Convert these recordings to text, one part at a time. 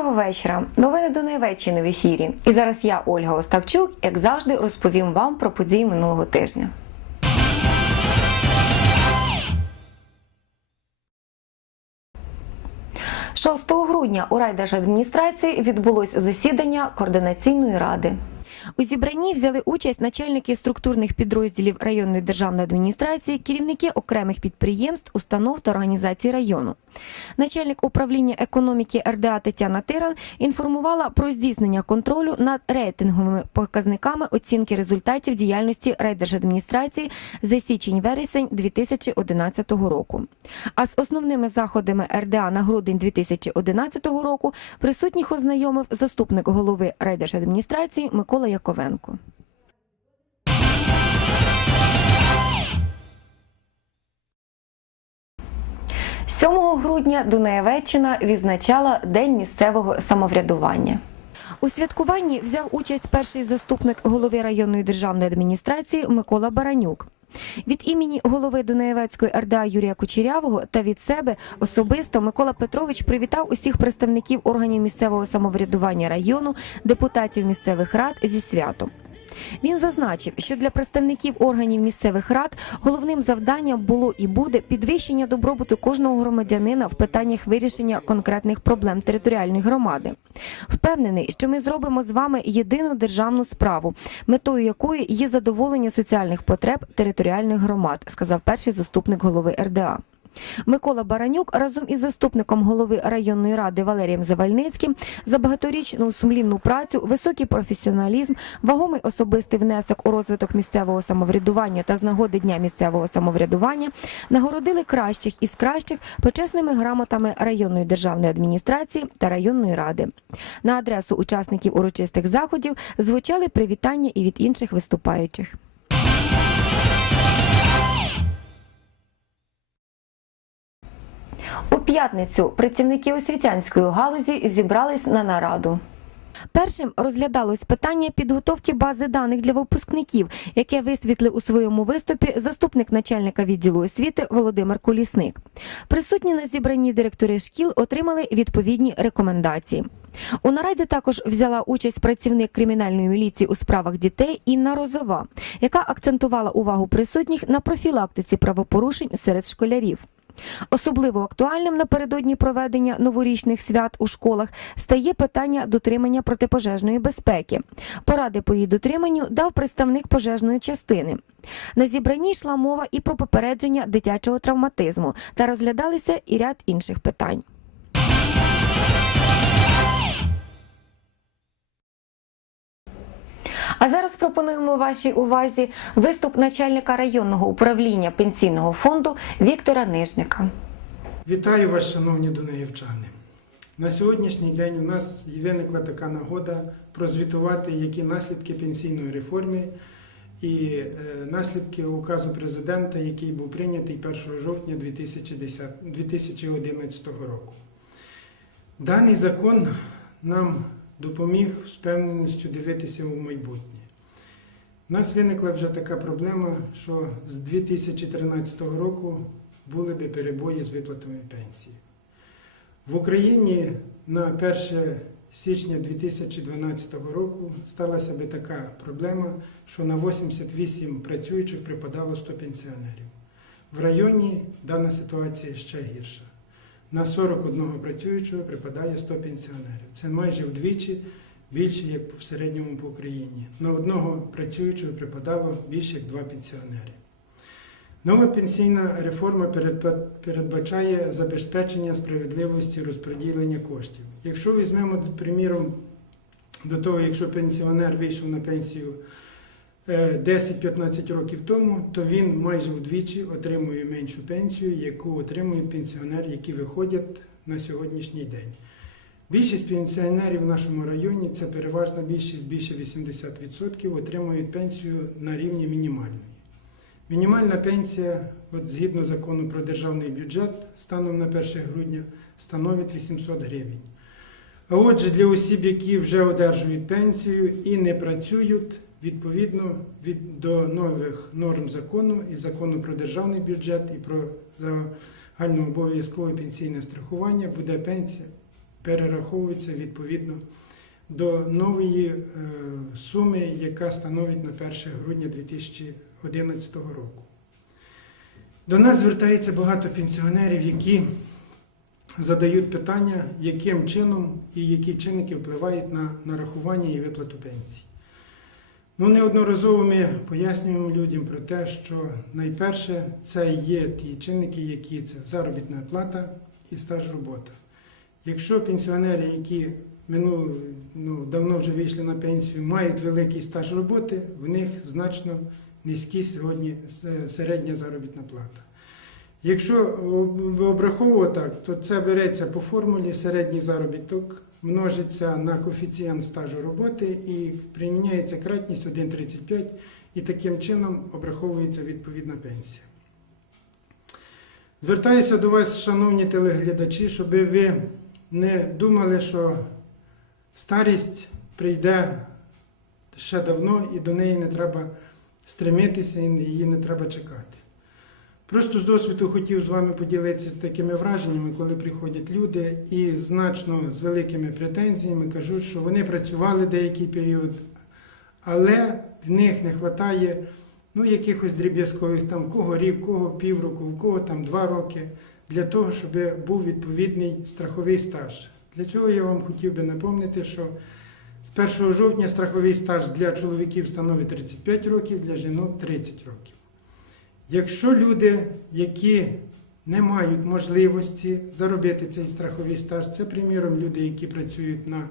Доброго вечора. Новини до Найвеччини в ефірі. І зараз я, Ольга Остапчук, як завжди, розповім вам про події минулого тижня. – 6 грудня у райдержадміністрації відбулось засідання координаційної ради. У зібранні взяли участь начальники структурних підрозділів районної державної адміністрації, керівники окремих підприємств, установ та організацій району. Начальник управління економіки РДА Тетяна Тиран інформувала про здійснення контролю над рейтинговими показниками оцінки результатів діяльності райдержадміністрації за січень-вересень 2011 року. А з основними заходами РДА на грудень 2011 року присутніх ознайомив заступник голови райдержадміністрації Микола Яковенко. – 7 грудня Дунаєвеччина відзначала День місцевого самоврядування. У святкуванні взяв участь перший заступник голови районної державної адміністрації Микола Баранюк. Від імені голови Дунаєвецької РДА Юрія Кучерявого та від себе особисто Микола Петрович привітав усіх представників органів місцевого самоврядування району, депутатів місцевих рад зі святом. Він зазначив, що для представників органів місцевих рад головним завданням було і буде підвищення добробуту кожного громадянина в питаннях вирішення конкретних проблем територіальної громади. Впевнений, що ми зробимо з вами єдину державну справу, метою якої є задоволення соціальних потреб територіальних громад, сказав перший заступник голови РДА. Микола Баранюк разом із заступником голови районної ради Валерієм Завальницьким за багаторічну сумлінну працю, високий професіоналізм, вагомий особистий внесок у розвиток місцевого самоврядування та з нагоди дня місцевого самоврядування нагородили кращих із кращих почесними грамотами районної державної адміністрації та районної ради. На адресу учасників урочистих заходів звучали привітання і від інших виступаючих. П'ятницю працівники освітянської галузі зібрались на нараду. Першим розглядалось питання підготовки бази даних для випускників, яке висвітлив у своєму виступі заступник начальника відділу освіти Володимир Колісник. Присутні на зібранні директори шкіл отримали відповідні рекомендації. У нараді також взяла участь працівник кримінальної міліції у справах дітей Інна Розова, яка акцентувала увагу присутніх на профілактиці правопорушень серед школярів. Особливо актуальним напередодні проведення новорічних свят у школах стає питання дотримання протипожежної безпеки. Поради по її дотриманню дав представник пожежної частини. На зібранні йшла мова і про попередження дитячого травматизму та розглядалися і ряд інших питань. А зараз пропонуємо вашій увазі виступ начальника районного управління пенсійного фонду Віктора Нижника. Вітаю вас, шановні донеївчани. На сьогоднішній день у нас виникла така нагода прозвітувати, які наслідки пенсійної реформи і е, наслідки указу президента, який був прийнятий 1 жовтня 2010 2011 року. Даний закон нам допоміг з певненістю дивитися у майбутнє. У нас виникла вже така проблема, що з 2013 року були би перебої з виплатами пенсії. В Україні на 1 січня 2012 року сталася би така проблема, що на 88 працюючих припадало 100 пенсіонерів. В районі дана ситуація ще гірша. На 41 працюючого припадає 100 пенсіонерів. Це майже вдвічі більше, як в середньому по Україні. На одного працюючого припадало більше як два пенсіонери. Нова пенсійна реформа передбачає забезпечення справедливості розподілення коштів. Якщо візьмемо, приміром, до того, якщо пенсіонер вийшов на пенсію 10-15 років тому, то він майже вдвічі отримує меншу пенсію, яку отримують пенсіонери, які виходять на сьогоднішній день. Більшість пенсіонерів в нашому районі, це переважна більшість, більше 80%, отримують пенсію на рівні мінімальної. Мінімальна пенсія, от згідно закону про державний бюджет, станом на 1 грудня становить 800 гривень. А отже, для осіб, які вже одержують пенсію і не працюють, відповідно від, до нових норм закону і закону про державний бюджет і про загальнообов'язкове пенсійне страхування буде пенсія перераховуються відповідно до нової е, суми, яка становить на 1 грудня 2011 року. До нас звертається багато пенсіонерів, які задають питання, яким чином і які чинники впливають на нарахування і виплату пенсій. Ну, неодноразово ми пояснюємо людям про те, що найперше це є ті чинники, які це заробітна плата і стаж роботи. Якщо пенсіонери, які минуло, ну, давно вже вийшли на пенсію, мають великий стаж роботи, в них значно низькі сьогодні е, середня заробітна плата. Якщо обраховувати так, то це береться по формулі середній заробіток, множиться на коефіцієнт стажу роботи і приміняється кратність 1,35 і таким чином обраховується відповідна пенсія. Звертаюся до вас, шановні телеглядачі, щоб ви не думали, що старість прийде ще давно і до неї не треба стремитися, і її не треба чекати. Просто з досвіду хотів з вами поділитися такими враженнями, коли приходять люди і значно з великими претензіями кажуть, що вони працювали деякий період, але в них не вистачає ну, якихось дріб'язкових, там, кого рік, кого півроку, в кого там два роки, для того, щоб був відповідний страховий стаж. Для цього я вам хотів би напомнити, що з 1 жовтня страховий стаж для чоловіків становить 35 років, для жінок 30 років. Якщо люди, які не мають можливості заробити цей страховий стаж, це, приміром, люди, які працюють на,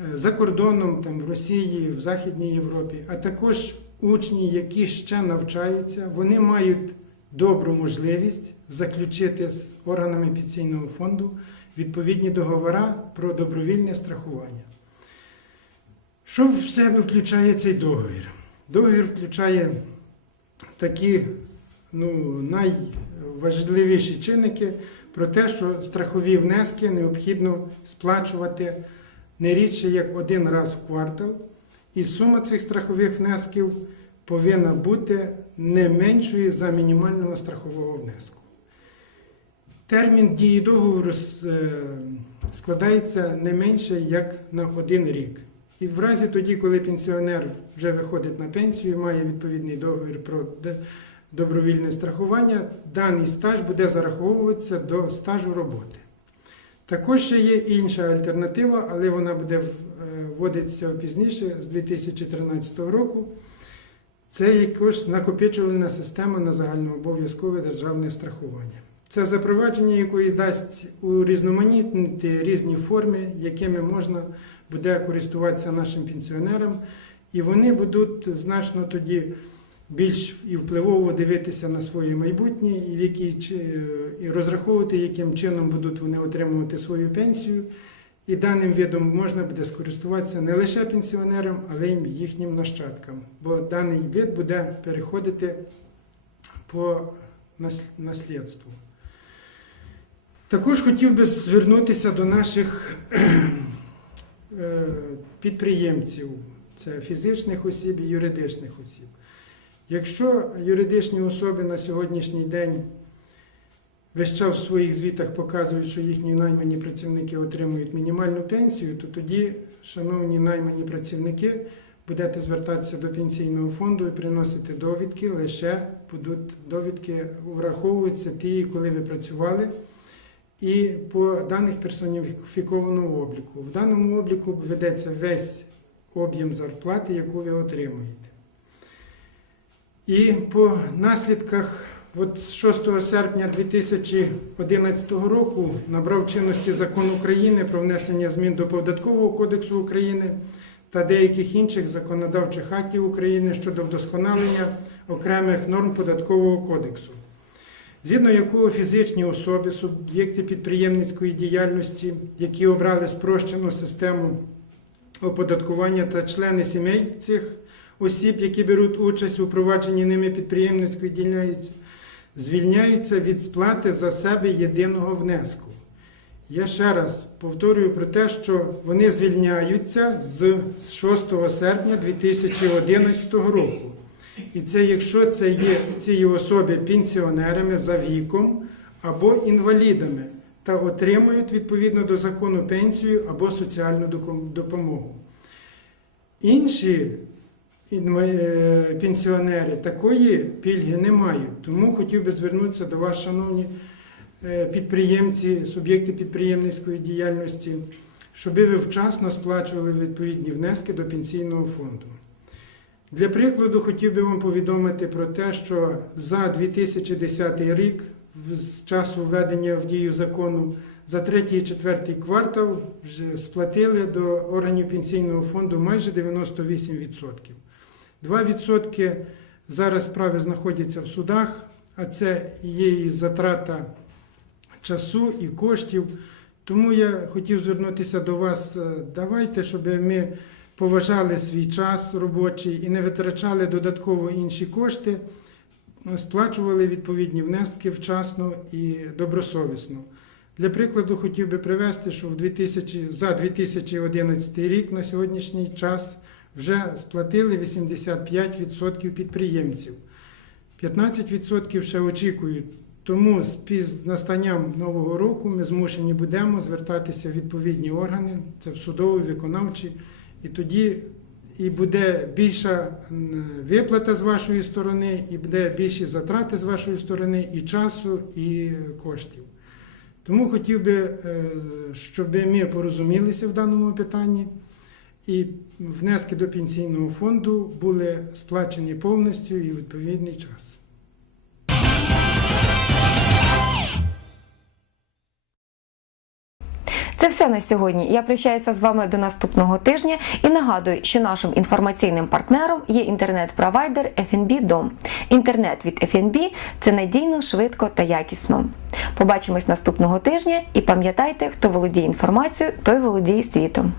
е, за кордоном, там, в Росії, в Західній Європі, а також учні, які ще навчаються, вони мають добру можливість заключити з органами пенсійного фонду відповідні договори про добровільне страхування. Що в себе включає цей договір? Договір включає такі ну, найважливіші чинники про те, що страхові внески необхідно сплачувати не рідше як один раз в квартал, і сума цих страхових внесків повинна бути не меншою за мінімального страхового внеску. Термін дії договору е, складається не менше як на один рік. І в разі тоді, коли пенсіонер вже виходить на пенсію, має відповідний договір про добровільне страхування, даний стаж буде зараховуватися до стажу роботи. Також ще є інша альтернатива, але вона буде е, вводитися пізніше, з 2013 року. Це якось накопичувальна система на загальнообов'язкове державне страхування. Це запровадження якої дасть урізноманітнити різні форми, якими можна буде користуватися нашим пенсіонерам, і вони будуть значно тоді більш і впливово дивитися на своє майбутнє, і, в якій, чи- і розраховувати, яким чином будуть вони отримувати свою пенсію. І даним видом можна буде скористуватися не лише пенсіонерам, але й їхнім нащадкам, бо даний вид буде переходити по наслідству. Також хотів би звернутися до наших е, підприємців, це фізичних осіб і юридичних осіб. Якщо юридичні особи на сьогоднішній день весь час в своїх звітах показують, що їхні наймані працівники отримують мінімальну пенсію, то тоді, шановні наймані працівники, будете звертатися до пенсійного фонду і приносити довідки, лише будуть довідки враховуються ті, коли ви працювали, і по даних персоніфікованого обліку. В даному обліку ведеться весь об'єм зарплати, яку ви отримуєте. І по наслідках, от 6 серпня 2011 року набрав чинності закон України про внесення змін до Податкового кодексу України та деяких інших законодавчих актів України щодо вдосконалення окремих норм податкового кодексу, згідно якого фізичні особи, суб'єкти підприємницької діяльності, які обрали спрощену систему оподаткування та члени сімей цих осіб, які беруть участь у провадженні ними підприємницької діяльності, звільняються від сплати за себе єдиного внеску. Я ще раз повторюю про те, що вони звільняються з 6 серпня 2011 року. І це якщо це є ці особи пенсіонерами за віком або інвалідами. та отримують відповідно до закону пенсію або соціальну допомогу. Інші е, пенсіонери такої пільги не мають. Тому хотів би звернутися до вас, шановні е, підприємці, суб'єкти підприємницької діяльності, щоб ви вчасно сплачували відповідні внески до пенсійного фонду. Для прикладу хотів би вам повідомити про те, що за 2010 рік, з часу введення в дію закону, за третій і четвертий квартал вже сплатили до органів пенсійного фонду майже 98%. 2% зараз справи знаходяться в судах, а це є і затрата часу і коштів. Тому я хотів звернутися до вас. е, Давайте, щоб ми поважали свій час робочий і не витрачали додатково інші кошти, сплачували відповідні внески вчасно і добросовісно. Для прикладу хотів би привести, що в 2000, за 2011 рік на сьогоднішній час вже сплатили 85% підприємців. 15% ще очікують. Тому з настанням нового року ми змушені будемо звертатися в відповідні органи, це в судові, виконавчі, і тоді і буде більша виплата з вашої сторони, і буде більші затрати з вашої сторони, і часу, і коштів. Тому хотів би, е, щоб ми порозумілися в даному питанні, і внески до пенсійного фонду були сплачені повністю і в відповідний час. Це все на сьогодні. Я прощаюся з вами до наступного тижня і нагадую, що нашим інформаційним партнером є інтернет-провайдер FNB Дом. Інтернет від FNB – це надійно, швидко та якісно. Побачимось наступного тижня і пам'ятайте, хто володіє інформацією, той володіє світом.